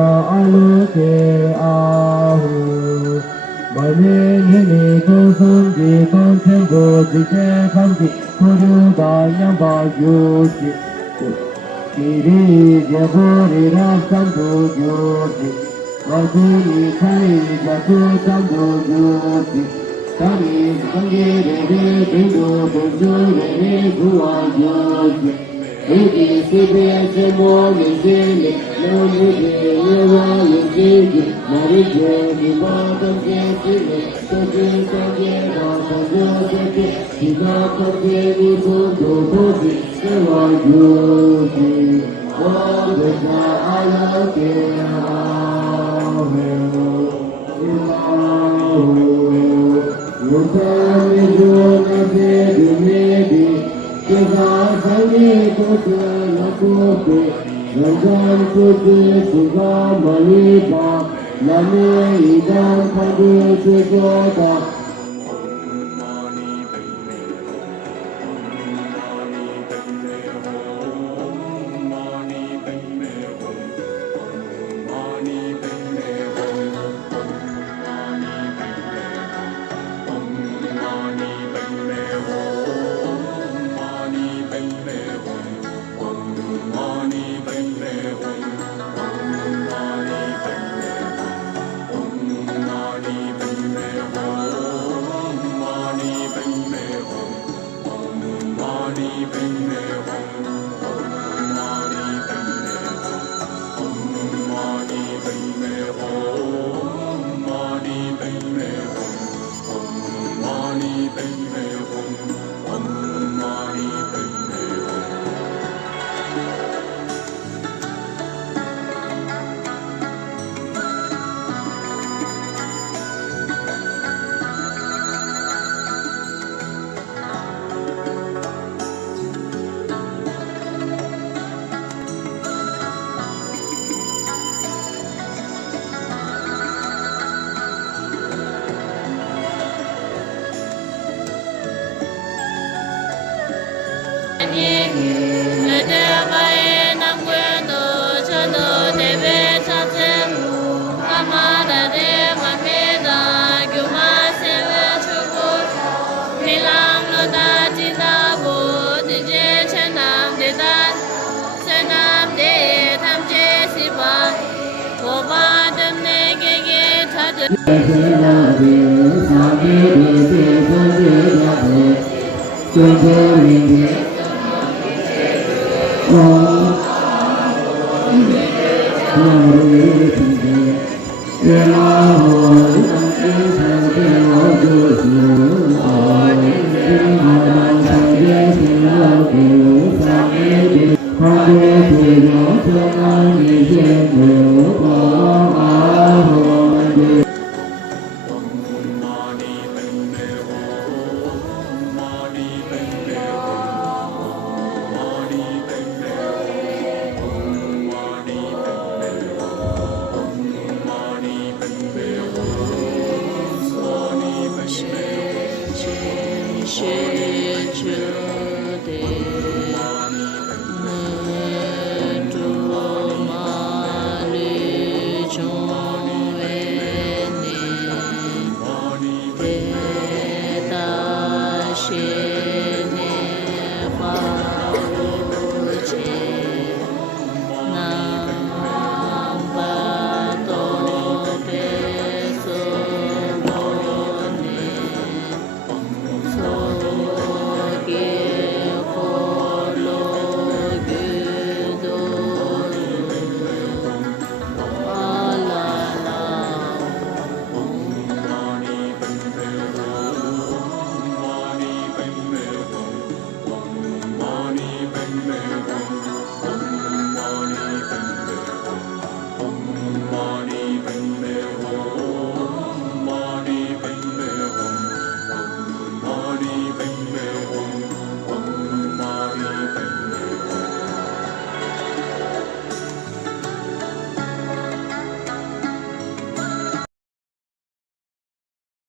알루게 아후 머리는 도성지 동천도 지제 감기 고류가 양바 유지 길이 제보리라 산도 유지 어디니 차이가 그 산도 유지 다리 성기를 들고 들주를 구하 유지 이기 시비에서 몸이 질리 너무게 요와유지기 머리제기 모든 게 질리 소질적에 더서주세기 기가 꺾이니 손도 보지 세워주지 모두가 알려게 하오 유산이 주어나세 비밀비 그가 상이 곳을 놓고 연전 끝이 수가 멀리 봐 남의 이단 카드 주소다 Hare